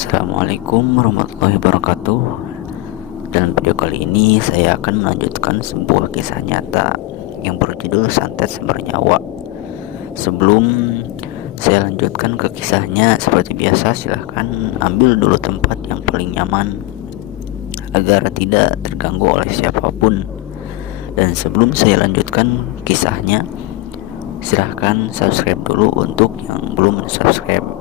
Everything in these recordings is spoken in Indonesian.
Assalamualaikum warahmatullahi wabarakatuh. Dalam video kali ini saya akan melanjutkan sebuah kisah nyata yang berjudul Santet Bernyawa. Sebelum saya lanjutkan ke kisahnya, seperti biasa silahkan ambil dulu tempat yang paling nyaman agar tidak terganggu oleh siapapun. Dan sebelum saya lanjutkan kisahnya, silahkan subscribe dulu untuk yang belum subscribe.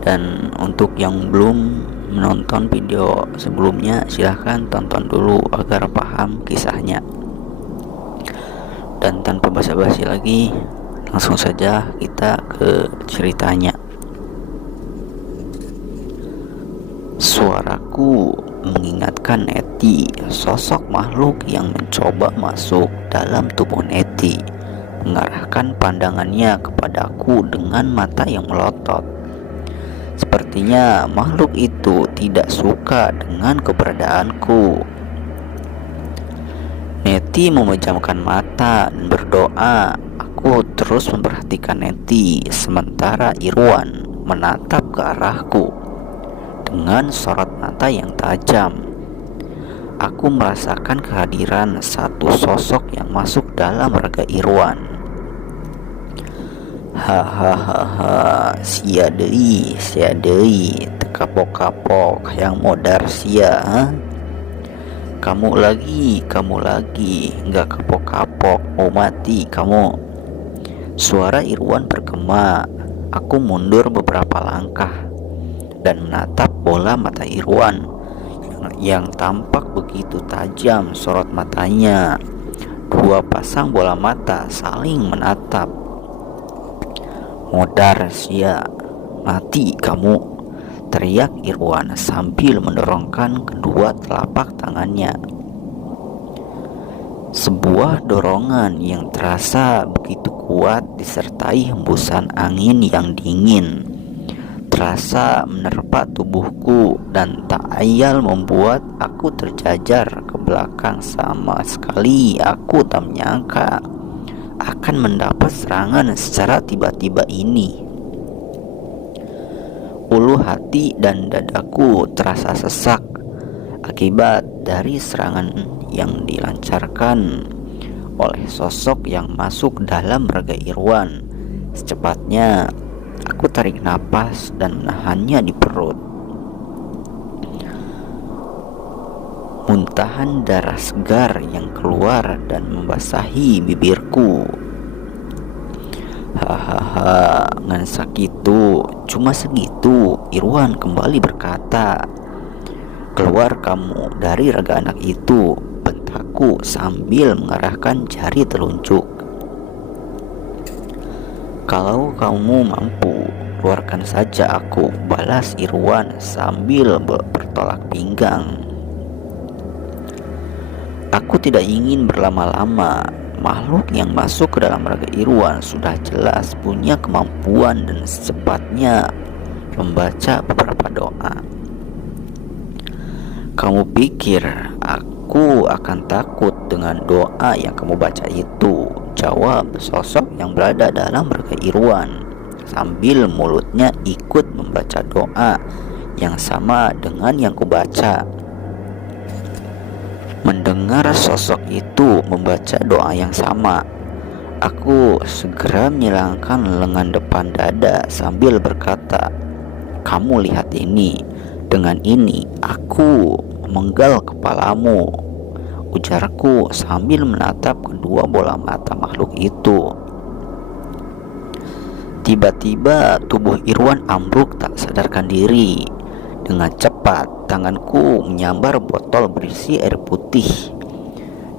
Dan untuk yang belum menonton video sebelumnya, silahkan tonton dulu agar paham kisahnya. Dan tanpa basa-basi lagi, langsung saja kita ke ceritanya. Suaraku mengingatkan Neti, sosok makhluk yang mencoba masuk dalam tubuh Neti, mengarahkan pandangannya kepadaku dengan mata yang melotot. Sepertinya makhluk itu tidak suka dengan keberadaanku. Neti memejamkan mata dan berdoa. Aku terus memperhatikan Neti, sementara Irwan menatap ke arahku dengan sorot mata yang tajam. Aku merasakan kehadiran satu sosok yang masuk dalam raga Irwan. Hahaha, sia deui tekapok-kapok yang modar sia, ha? Kamu lagi, nggak kapok-kapok, mau mati kamu. Suara Irwan bergema. Aku mundur beberapa langkah dan menatap bola mata Irwan yang tampak begitu tajam sorot matanya. Dua pasang bola mata saling menatap. Modar sia, mati kamu, teriak Irwan sambil mendorongkan kedua telapak tangannya. Sebuah dorongan yang terasa begitu kuat disertai hembusan angin yang dingin terasa menerpa tubuhku dan tak ayal membuat aku terjajar ke belakang. Sama sekali aku tak menyangka akan mendapat serangan secara tiba-tiba ini. Ulu hati dan dadaku terasa sesak akibat dari serangan yang dilancarkan oleh sosok yang masuk dalam raga Irwan. Secepatnya aku tarik napas dan menahannya di perut. Muntahan darah segar yang keluar dan membasahi bibirku. Hahaha, ngan sakitu, cuma segitu, Irwan kembali berkata. Keluar kamu dari raga anak itu, bentakku sambil mengarahkan jari telunjuk. Kalau kamu mampu, keluarkan saja aku, balas Irwan sambil bertolak pinggang. Aku tidak ingin berlama-lama. Makhluk yang masuk ke dalam raga Irwan sudah jelas punya kemampuan dan secepatnya membaca beberapa doa. Kamu pikir aku akan takut dengan doa yang kamu baca itu? Jawab sosok yang berada dalam raga Irwan sambil mulutnya ikut membaca doa yang sama dengan yang kubaca. Mendengar sosok itu membaca doa yang sama, aku segera menyilangkan lengan depan dada sambil berkata, kamu lihat ini, dengan ini aku memenggal kepalamu, ujarku sambil menatap kedua bola mata makhluk itu. Tiba-tiba tubuh Irwan ambruk tak sadarkan diri. Dengan cepat tanganku menyambar botol berisi air putih.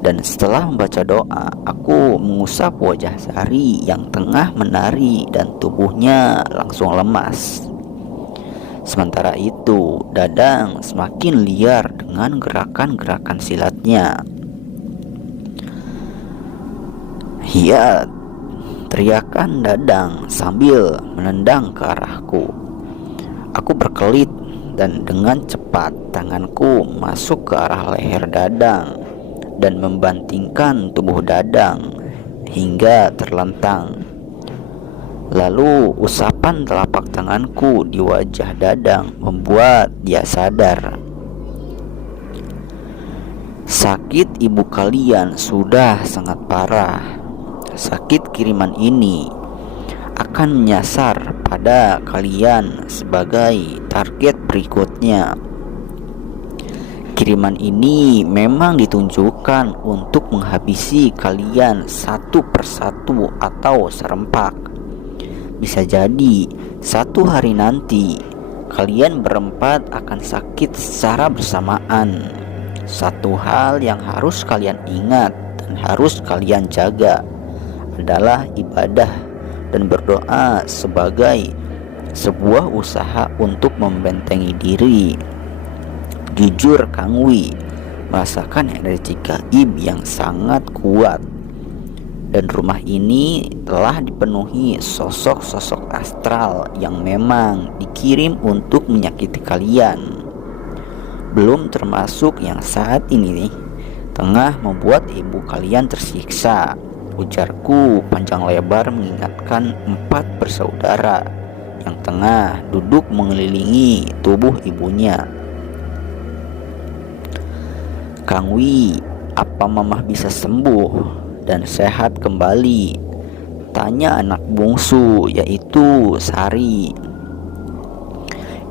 Dan setelah membaca doa, aku mengusap wajah Sari yang tengah menari dan tubuhnya langsung lemas. Sementara itu, Dadang semakin liar dengan gerakan-gerakan silatnya. Hiat, teriakan Dadang sambil menendang ke arahku. Aku berkelit dan dengan cepat tanganku masuk ke arah leher Dadang dan membantingkan tubuh Dadang hingga terlentang. Lalu usapan telapak tanganku di wajah Dadang membuat dia sadar. Sakit ibu kalian sudah sangat parah. Sakit kiriman ini akan menyasar pada kalian sebagai target berikutnya. Kiriman ini memang ditunjukkan untuk menghabisi kalian satu persatu atau serempak. Bisa jadi satu hari nanti kalian berempat akan sakit secara bersamaan. Satu hal yang harus kalian ingat dan harus kalian jaga adalah ibadah dan berdoa sebagai sebuah usaha untuk membentengi diri. Jujur, Kang Wi merasakan energi gaib yang sangat kuat, dan rumah ini telah dipenuhi sosok-sosok astral yang memang dikirim untuk menyakiti kalian. Belum termasuk yang saat ini nih, tengah membuat ibu kalian tersiksa. Ujarku panjang lebar mengingatkan 4 bersaudara yang tengah duduk mengelilingi tubuh ibunya. Kang Wi, apa Mamah bisa sembuh dan sehat kembali? Tanya anak bungsu, yaitu Sari.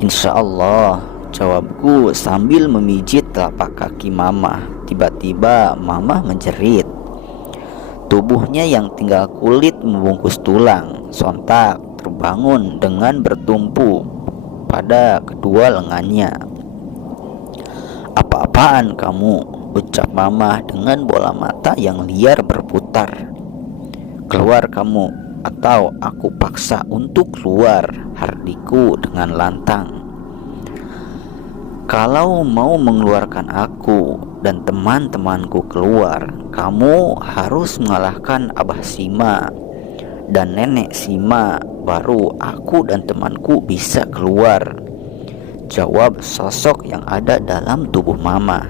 Insya Allah, jawabku sambil memijit telapak kaki Mamah. Tiba-tiba Mamah menjerit. Tubuhnya yang tinggal kulit membungkus tulang sontak terbangun dengan bertumpu pada kedua lengannya. Apa-apaan kamu? Ucap Mamah dengan bola mata yang liar berputar. Keluar kamu, atau aku paksa untuk keluar, hardiku dengan lantang. Kalau mau mengeluarkan aku dan teman-temanku keluar, kamu harus mengalahkan Abah Sima dan Nenek Sima, baru aku dan temanku bisa keluar. Jawab sosok yang ada dalam tubuh Mama.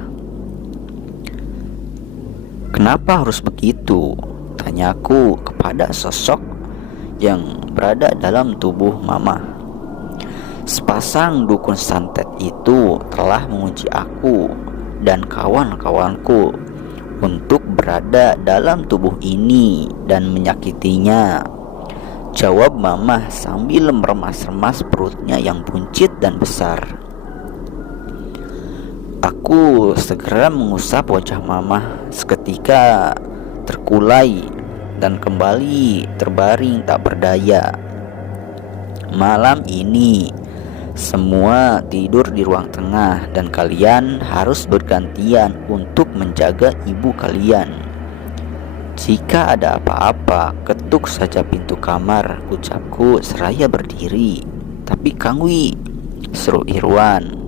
Kenapa harus begitu? Tanyaku kepada sosok yang berada dalam tubuh Mama. Sepasang dukun santet itu telah menguji aku dan kawan-kawanku untuk berada dalam tubuh ini dan menyakitinya. Jawab Mamah sambil meremas-remas perutnya yang buncit dan besar. Aku segera mengusap wajah Mamah, seketika terkulai dan kembali terbaring tak berdaya. Malam ini semua tidur di ruang tengah dan kalian harus bergantian untuk menjaga ibu kalian. Jika ada apa-apa, ketuk saja pintu kamar, ucapku seraya berdiri. Tapi Kang Wi, seru Irwan.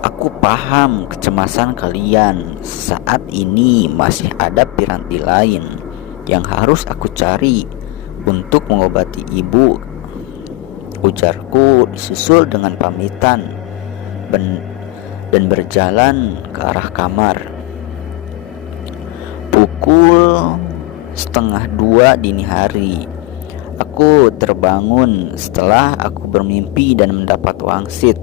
Aku paham kecemasan kalian. Saat ini masih ada piranti lain yang harus aku cari untuk mengobati ibu, ujarku disusul dengan pamitan dan berjalan ke arah kamar. Pukul 1:30 dini hari, aku terbangun setelah aku bermimpi dan mendapat wangsit.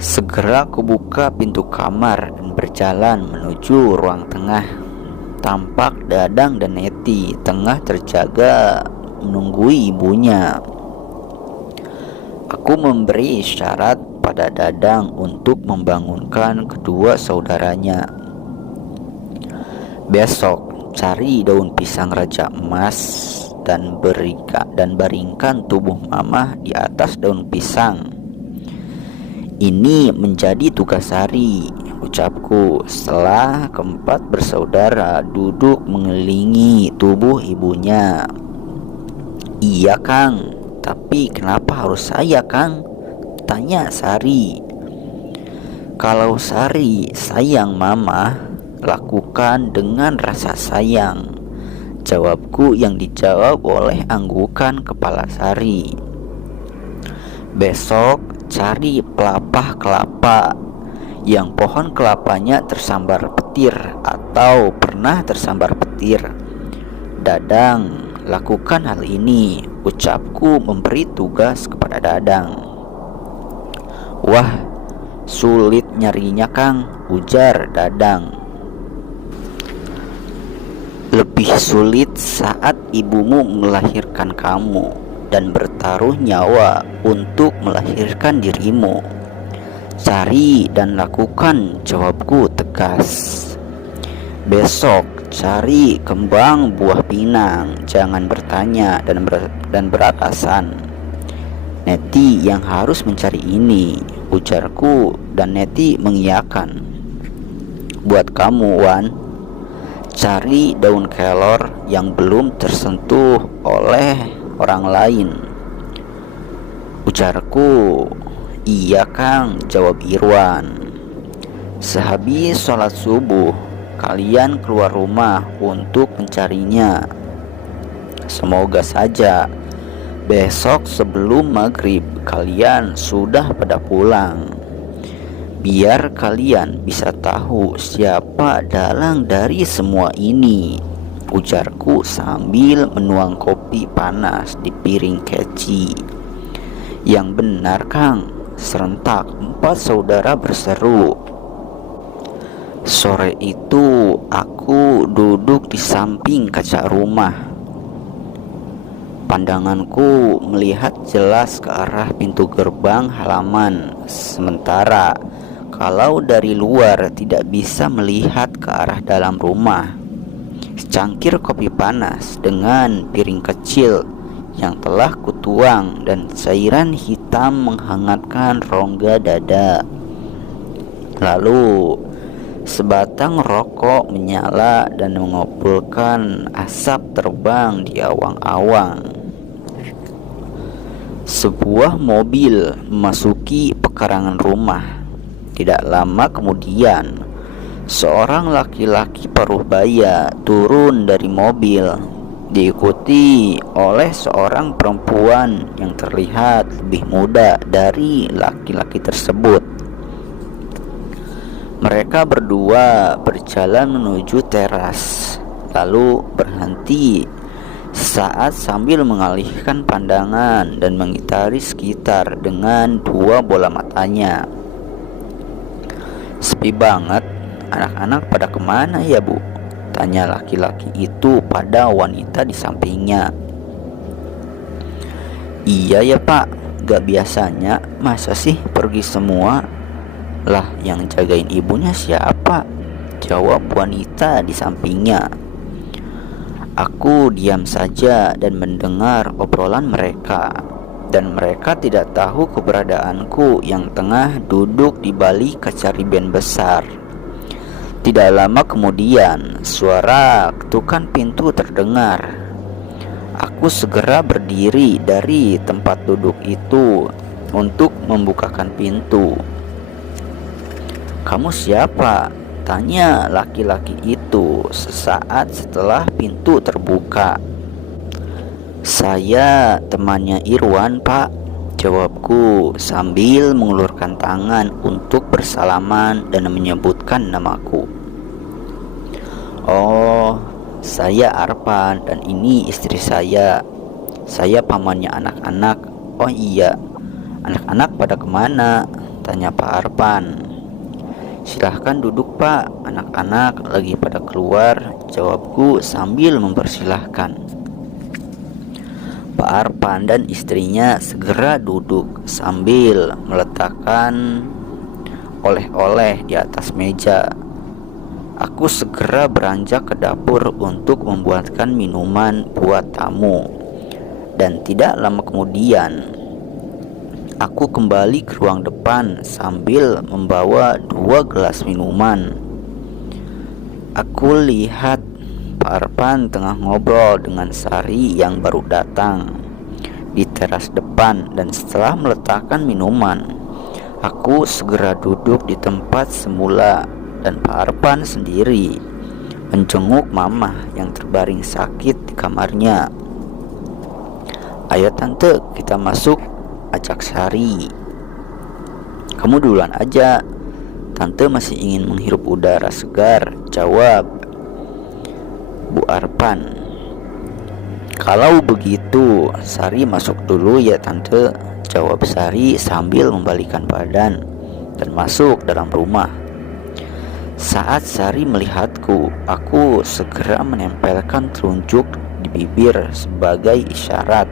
Segera aku buka pintu kamar dan berjalan menuju ruang tengah. Tampak Dadang dan Neti tengah terjaga menunggui ibunya. Aku memberi isyarat pada Dadang untuk membangunkan kedua saudaranya. Besok cari daun pisang raja emas dan baringkan tubuh Mamah di atas daun pisang. Ini menjadi tugas Sari, ucapku setelah keempat bersaudara duduk mengelilingi tubuh ibunya. Iya Kang, tapi kenapa harus saya Kang? Tanya Sari. Kalau Sari sayang Mamah, lakukan dengan rasa sayang, jawabku yang dijawab oleh anggukan kepala Sari. Besok cari pelepah kelapa yang pohon kelapanya tersambar petir atau pernah tersambar petir. Dadang lakukan hal ini, ucapku memberi tugas kepada Dadang. Wah, sulit nyarinya Kang, ujar Dadang. Lebih sulit saat ibumu melahirkan kamu dan bertaruh nyawa untuk melahirkan dirimu. Cari dan lakukan, jawabku tegas. Besok cari kembang buah pinang, jangan bertanya dan beralasan. Neti yang harus mencari ini, ujarku, dan Neti mengiyakan. Buat kamu, Wan. Cari daun kelor yang belum tersentuh oleh orang lain, ujarku. Iya Kang, jawab Irwan. Sehabis sholat subuh, kalian keluar rumah untuk mencarinya. Semoga saja besok sebelum maghrib kalian sudah pada pulang, biar kalian bisa tahu siapa dalang dari semua ini, ujarku sambil menuang kopi panas di piring keci. Yang benar Kang, serentak 4 saudara berseru. Sore itu aku duduk di samping kaca rumah. Pandanganku melihat jelas ke arah pintu gerbang halaman, sementara kalau dari luar tidak bisa melihat ke arah dalam rumah. Secangkir kopi panas dengan piring kecil yang telah kutuang dan cairan hitam menghangatkan rongga dada. Lalu sebatang rokok menyala dan mengepulkan asap terbang di awang-awang. Sebuah mobil memasuki pekarangan rumah. Tidak lama kemudian, seorang laki-laki paruh baya turun dari mobil, diikuti oleh seorang perempuan yang terlihat lebih muda dari laki-laki tersebut. Mereka berdua berjalan menuju teras, lalu berhenti sesaat sambil mengalihkan pandangan dan mengitari sekitar dengan dua bola matanya. Sepi banget, anak-anak pada kemana ya Bu? Tanya laki-laki itu pada wanita di sampingnya. Iya ya Pak, gak biasanya, masa sih pergi semua? Lah yang jagain ibunya siapa? Jawab wanita di sampingnya. Aku diam saja dan mendengar obrolan mereka. Dan mereka tidak tahu keberadaanku yang tengah duduk di balik kaca riben besar. Tidak lama kemudian, suara ketukan pintu terdengar. Aku segera berdiri dari tempat duduk itu untuk membukakan pintu. Kamu siapa? Tanya laki-laki itu sesaat setelah pintu terbuka. Saya temannya Irwan Pak, jawabku sambil mengulurkan tangan untuk bersalaman dan menyebutkan namaku. Oh, saya Arpan dan ini istri saya. Saya pamannya anak-anak. Oh iya, anak-anak pada kemana? Tanya Pak Arpan. Silahkan duduk Pak, anak-anak lagi pada keluar, jawabku sambil mempersilahkan. Pak Arpan dan istrinya segera duduk sambil meletakkan oleh-oleh di atas meja. Aku segera beranjak ke dapur untuk membuatkan minuman buat tamu. Dan tidak lama kemudian, aku kembali ke ruang depan sambil membawa 2 gelas minuman. Aku lihat Pak Arpan tengah ngobrol dengan Sari yang baru datang di teras depan, dan setelah meletakkan minuman, aku segera duduk di tempat semula dan Pak Arpan sendiri menjenguk Mama yang terbaring sakit di kamarnya. Ayo tante, kita masuk, ajak Sari. Kamu duluan aja, tante masih ingin menghirup udara segar, jawab Bu Arpan. "Kalau begitu, Sari masuk dulu ya tante," jawab Sari sambil membalikan badan dan masuk dalam rumah. Saat Sari melihatku, aku segera menempelkan telunjuk di bibir sebagai isyarat.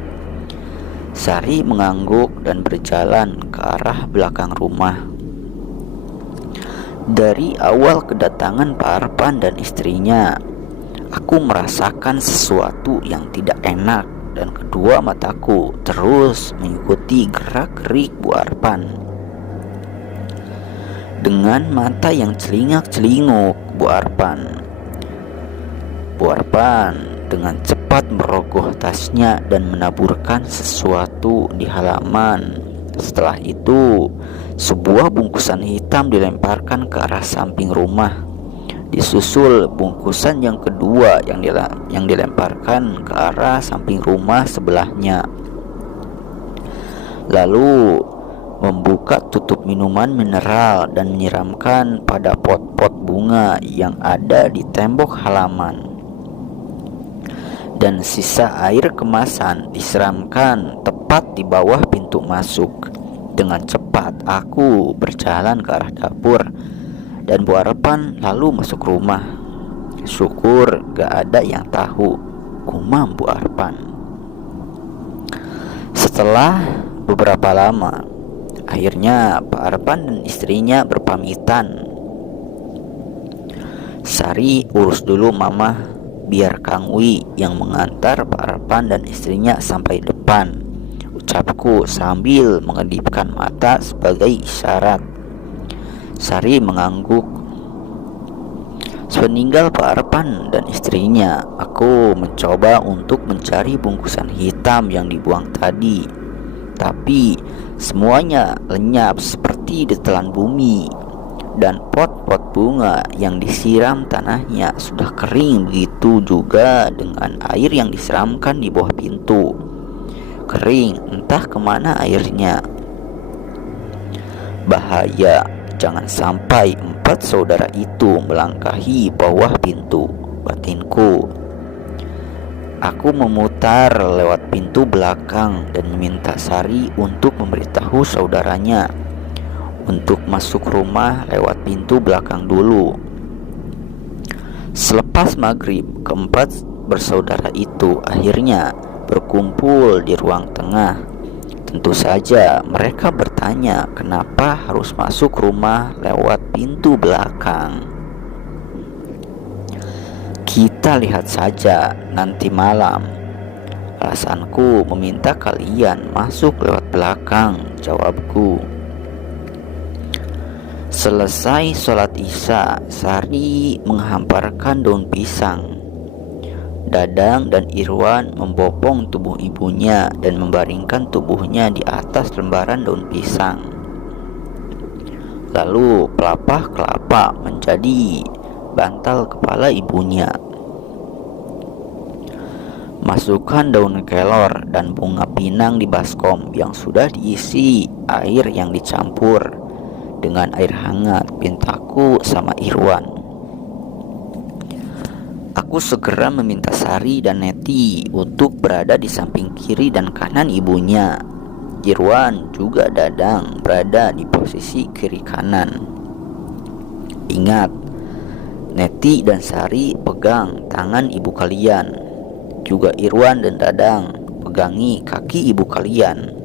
Sari mengangguk dan berjalan ke arah belakang rumah. Dari awal kedatangan Pak Arpan dan istrinya, aku merasakan sesuatu yang tidak enak dan kedua mataku terus mengikuti gerak-gerik Bu Arpan. Dengan mata yang celingak-celinguk, Bu Arpan dengan cepat merogoh tasnya dan menaburkan sesuatu di halaman. Setelah itu, sebuah bungkusan hitam dilemparkan ke arah samping rumah. Disusul bungkusan yang kedua yang dilemparkan ke arah samping rumah sebelahnya. Lalu membuka tutup minuman mineral dan menyiramkan pada pot-pot bunga yang ada di tembok halaman. Dan sisa air kemasan disiramkan tepat di bawah pintu masuk. Dengan cepat aku berjalan ke arah dapur dan Bu Arpan lalu masuk rumah. "Syukur gak ada yang tahu," gumam Bu Arpan. Setelah beberapa lama, akhirnya Pak Arpan dan istrinya berpamitan. "Sari urus dulu Mama, biar Kang Wi yang mengantar Pak Arpan dan istrinya sampai depan," ucapku sambil mengedipkan mata sebagai isyarat. Sari mengangguk. Sepeninggal Pak Arpan dan istrinya, aku mencoba untuk mencari bungkusan hitam yang dibuang tadi, tapi semuanya lenyap seperti ditelan bumi. Dan pot-pot bunga yang disiram tanahnya sudah kering, begitu juga dengan air yang disiramkan di bawah pintu. Kering, entah kemana airnya. Bahaya, jangan sampai 4 saudara itu melangkahi bawah pintu, batinku. Aku memutar lewat pintu belakang dan meminta Sari untuk memberitahu saudaranya untuk masuk rumah lewat pintu belakang dulu. Selepas maghrib, keempat bersaudara itu akhirnya berkumpul di ruang tengah. Tentu saja mereka bertanya kenapa harus masuk rumah lewat pintu belakang. "Kita lihat saja nanti malam. Alasanku meminta kalian masuk lewat belakang," jawabku. Selesai sholat isya, Sari menghamparkan daun pisang. Dadang dan Irwan membopong tubuh ibunya dan membaringkan tubuhnya di atas lembaran daun pisang. Lalu pelepah kelapa menjadi bantal kepala ibunya. Masukkan daun kelor dan bunga pinang di baskom yang sudah diisi air yang dicampur dengan air hangat, pintaku sama Irwan. Aku segera meminta Sari dan Neti untuk berada di samping kiri dan kanan ibunya. Irwan juga Dadang berada di posisi kiri kanan. Ingat, Neti dan Sari pegang tangan ibu kalian. Juga Irwan dan Dadang pegangi kaki ibu kalian.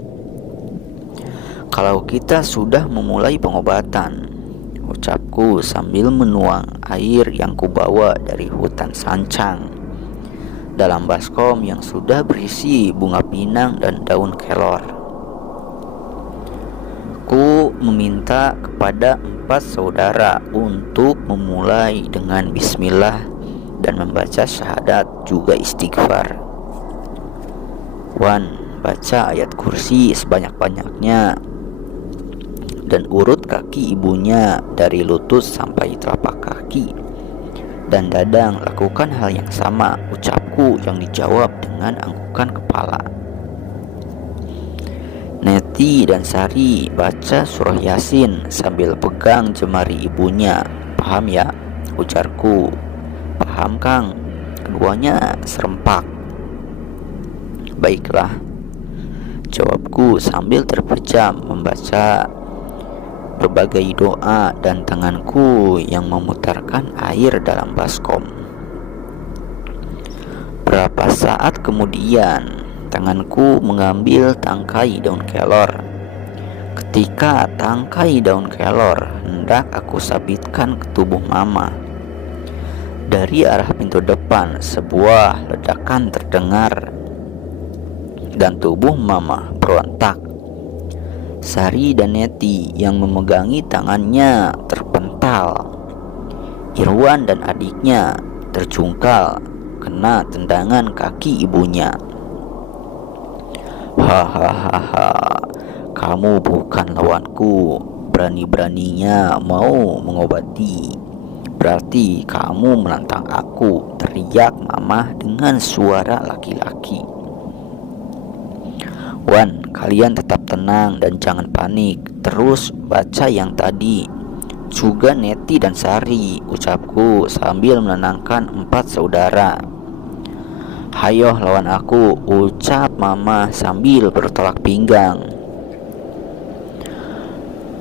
Kalau kita sudah memulai pengobatan, ucapku sambil menuang air yang kubawa dari hutan sancang dalam baskom yang sudah berisi bunga pinang dan daun kelor. Ku meminta kepada 4 saudara untuk memulai dengan bismillah dan membaca syahadat juga istighfar. Wan, baca ayat kursi sebanyak-banyaknya dan urut kaki ibunya dari lutut sampai telapak kaki. Dan Dadang lakukan hal yang sama, ucapku yang dijawab dengan anggukan kepala. Neti dan Sari baca surah Yasin sambil pegang jemari ibunya. "Paham ya?" ujarku. "Paham Kang." Keduanya serempak. Baiklah, jawabku sambil terpejam membaca berbagai doa dan tanganku yang memutarkan air dalam baskom. Berapa saat kemudian, tanganku mengambil tangkai daun kelor. Ketika tangkai daun kelor hendak aku sabitkan ke tubuh mama, dari arah pintu depan sebuah ledakan terdengar dan tubuh mama berontak. Sari dan Neti yang memegangi tangannya terpental. Irwan dan adiknya terjungkal kena tendangan kaki ibunya. Hahaha, kamu bukan lawanku. Berani-beraninya mau mengobati. Berarti kamu menantang aku, teriak mama dengan suara laki-laki. Wan, kalian tetap tenang dan jangan panik. Terus baca yang tadi. Juga Neti dan Sari, ucapku sambil menenangkan 4 saudara. Hayo lawan aku, ucap mama sambil bertolak pinggang.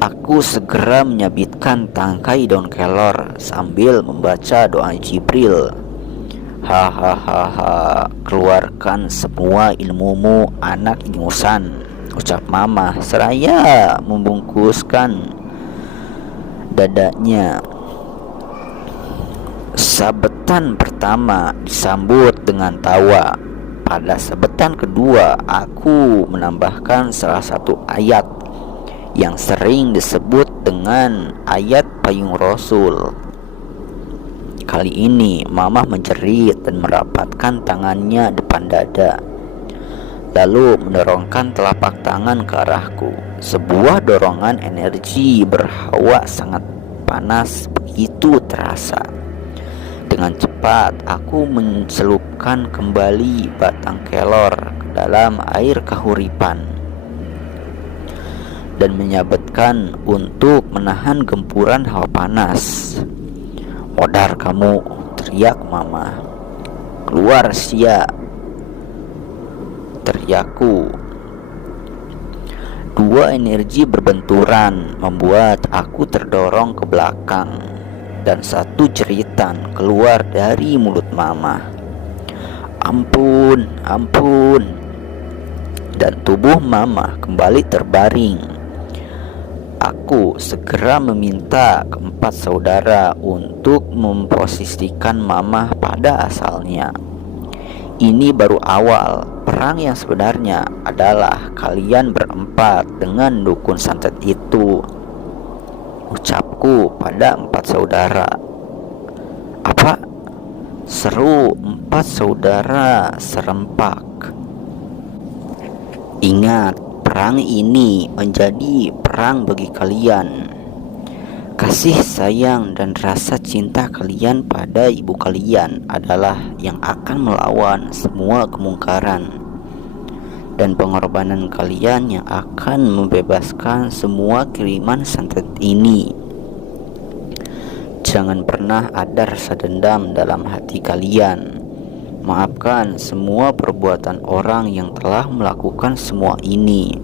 Aku segera menyabitkan tangkai daun kelor sambil membaca doa Jibril. Hahaha, keluarkan semua ilmumu anak ingusan, ucap mama seraya membungkuskan dadanya. Sabetan pertama disambut dengan tawa. Pada sabetan kedua, aku menambahkan salah satu ayat yang sering disebut dengan ayat payung Rasul. Kali ini mama menjerit dan merapatkan tangannya depan dada, lalu mendorongkan telapak tangan ke arahku. Sebuah dorongan energi berhawa sangat panas begitu terasa. Dengan cepat aku mencelupkan kembali batang kelor ke dalam air kahuripan dan menyabetkan untuk menahan gempuran hawa panas. Modar kamu, teriak mama. Keluar sia, teriakku. Dua energi berbenturan membuat aku terdorong ke belakang dan satu jeritan keluar dari mulut mama. Ampun, ampun. Dan tubuh mama kembali terbaring. Aku segera meminta keempat saudara untuk memposisikan mama pada asalnya. Ini baru awal. Perang yang sebenarnya adalah kalian berempat dengan dukun santet itu, ucapku pada 4 saudara. Apa? Seru 4 saudara serempak. Ingat, perang ini menjadi perang bagi kalian. Kasih sayang dan rasa cinta kalian pada ibu kalian adalah yang akan melawan semua kemungkaran, dan pengorbanan kalian yang akan membebaskan semua kiriman santet ini. Jangan pernah ada rasa dendam dalam hati kalian. Maafkan semua perbuatan orang yang telah melakukan semua ini.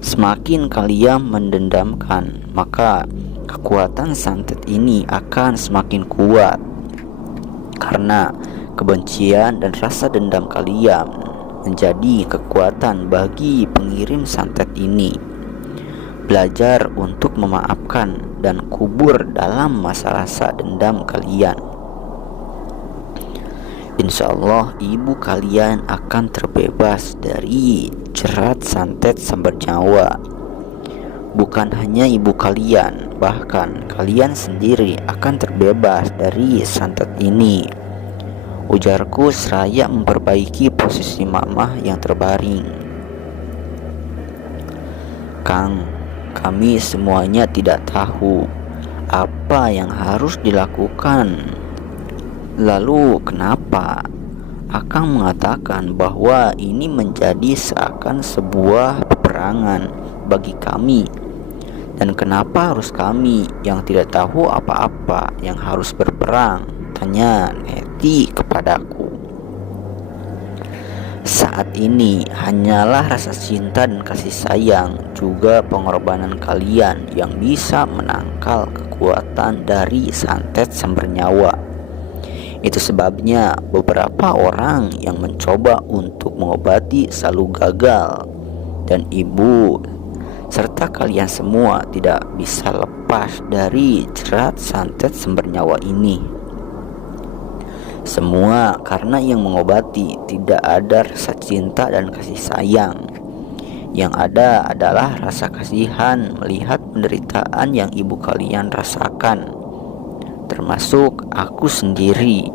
Semakin kalian mendendamkan, maka kekuatan santet ini akan semakin kuat. Karena kebencian dan rasa dendam kalian menjadi kekuatan bagi pengirim santet ini. Belajar untuk memaafkan dan kubur dalam masa rasa dendam kalian. Insya Allah ibu kalian akan terbebas dari jerat santet sambar nyawa. Bukan hanya ibu kalian, bahkan kalian sendiri akan terbebas dari santet ini, ujarku seraya memperbaiki posisi mamah yang terbaring. Kang, kami semuanya tidak tahu apa yang harus dilakukan. Lalu kenapa Akang mengatakan bahwa ini menjadi seakan sebuah peperangan bagi kami? Dan kenapa harus kami yang tidak tahu apa-apa yang harus berperang? Tanya Neti kepadaku. Saat ini hanyalah rasa cinta dan kasih sayang, juga pengorbanan kalian yang bisa menangkal kekuatan dari santet sumber nyawa. Itu sebabnya beberapa orang yang mencoba untuk mengobati selalu gagal. Dan ibu serta kalian semua tidak bisa lepas dari jerat santet sumber nyawa ini. Semua karena yang mengobati tidak ada rasa cinta dan kasih sayang. Yang ada adalah rasa kasihan melihat penderitaan yang ibu kalian rasakan, termasuk aku sendiri.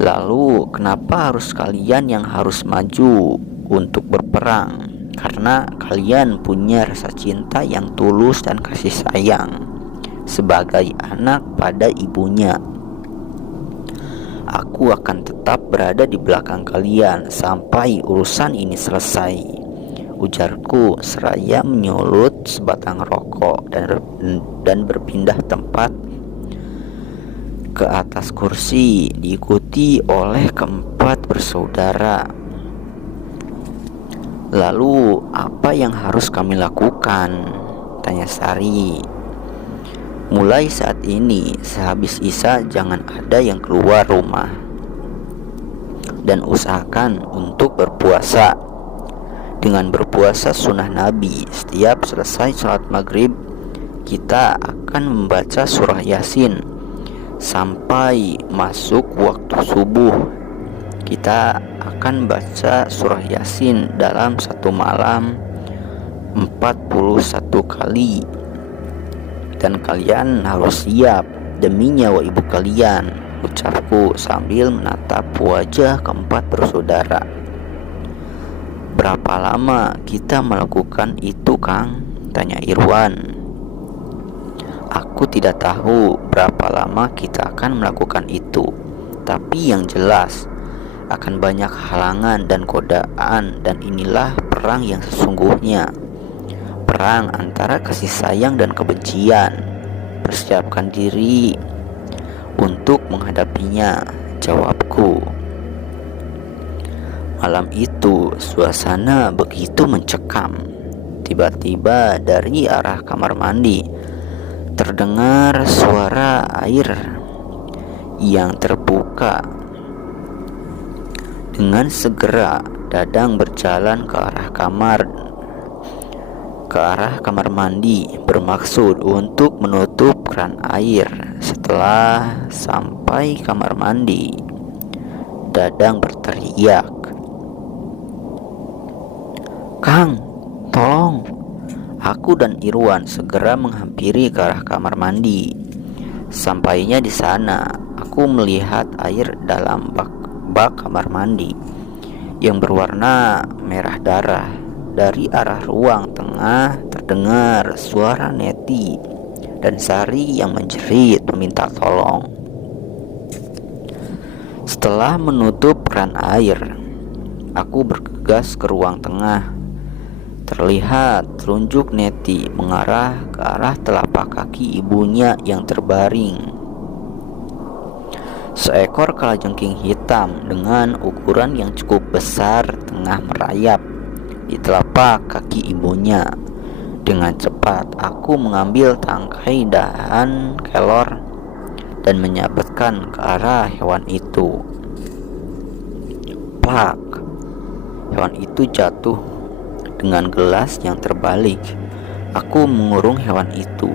Lalu kenapa harus kalian yang harus maju untuk berperang? Karena kalian punya rasa cinta yang tulus dan kasih sayang sebagai anak pada ibunya. Aku akan tetap berada di belakang kalian sampai urusan ini selesai, ujarku seraya menyulut sebatang rokok dan berpindah tempat ke atas kursi, diikuti oleh keempat bersaudara. Lalu apa yang harus kami lakukan? Tanya Sari. Mulai saat ini, sehabis Isya jangan ada yang keluar rumah. Dan usahakan untuk berpuasa. Dengan berpuasa sunnah Nabi, setiap selesai sholat maghrib, kita akan membaca surah Yasin sampai masuk waktu subuh. Kita akan baca surah Yasin dalam satu malam 41 kali. Dan kalian harus siap demi nyawa ibu kalian, ucapku sambil menatap wajah keempat bersaudara. Berapa lama kita melakukan itu, Kang? Tanya Irwan. Aku tidak tahu berapa lama kita akan melakukan itu, tapi yang jelas akan banyak halangan dan godaan, dan inilah perang yang sesungguhnya. Perang antara kasih sayang dan kebencian. Persiapkan diri untuk menghadapinya, jawabku. Malam itu suasana begitu mencekam. Tiba-tiba dari arah kamar mandi terdengar suara air yang terbuka. Dengan segera Dadang berjalan ke arah kamar mandi, bermaksud untuk menutup keran air. Setelah sampai kamar mandi, Dadang berteriak, "Kang, tolong!" Aku dan Irwan segera menghampiri ke arah kamar mandi. Sampainya di sana, aku melihat air dalam bak kamar mandi yang berwarna merah darah. Dari arah ruang tengah terdengar suara Neti dan Sari yang menjerit meminta tolong. Setelah menutup keran air, aku bergegas ke ruang tengah. Terlihat telunjuk Neti mengarah ke arah telapak kaki ibunya yang terbaring. Seekor kalajengking hitam dengan ukuran yang cukup besar tengah merayap di telapak kaki ibunya. Dengan cepat aku mengambil tangkai dahan kelor dan menyabetkan ke arah hewan itu. Plak! Hewan itu jatuh dengan gelas yang terbalik. Aku mengurung hewan itu,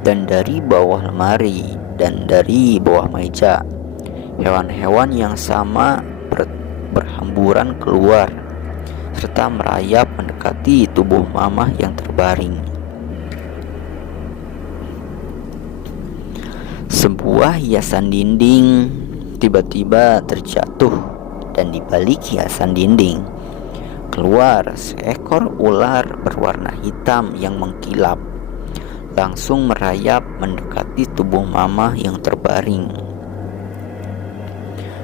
dan dari bawah lemari dan dari bawah meja hewan-hewan yang sama berhamburan keluar serta merayap mendekati tubuh mamah yang terbaring. Sebuah hiasan dinding tiba-tiba terjatuh, dan di balik hiasan dinding keluar seekor ular berwarna hitam yang mengkilap, langsung merayap mendekati tubuh mamah yang terbaring.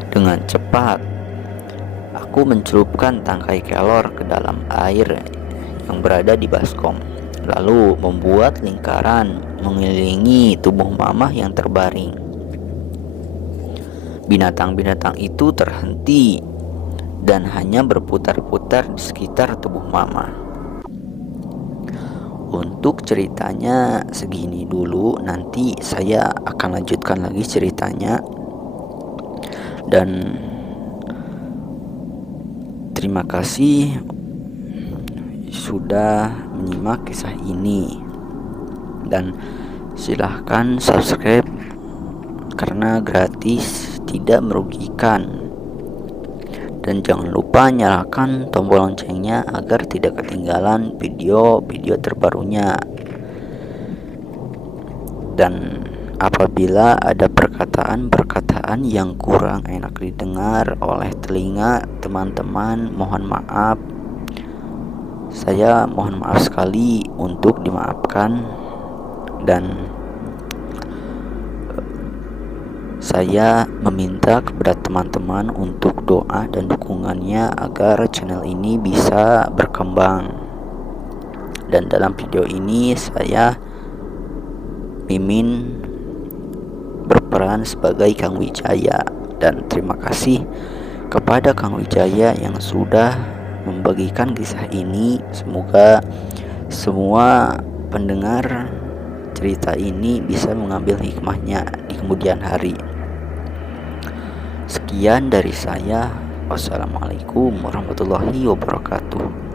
Dengan cepat aku mencelupkan tangkai kelor ke dalam air yang berada di baskom, lalu membuat lingkaran mengelilingi tubuh mamah yang terbaring. Binatang-binatang itu terhenti dan hanya berputar-putar di sekitar tubuh mama. Untuk ceritanya segini dulu, nanti saya akan lanjutkan lagi ceritanya. Dan terima kasih sudah menyimak kisah ini, dan silahkan subscribe karena gratis, tidak merugikan. Dan jangan lupa nyalakan tombol loncengnya agar tidak ketinggalan video-video terbarunya. Dan apabila ada perkataan-perkataan yang kurang enak didengar oleh telinga teman-teman, mohon maaf. Saya mohon maaf sekali, untuk dimaafkan. Dan saya meminta kepada teman-teman untuk doa dan dukungannya agar channel ini bisa berkembang. Dan dalam video ini saya Mimin berperan sebagai Kang Wijaya. Dan terima kasih kepada Kang Wijaya yang sudah membagikan kisah ini. Semoga semua pendengar cerita ini bisa mengambil hikmahnya di kemudian hari. Sekian dari saya. Wassalamualaikum warahmatullahi wabarakatuh.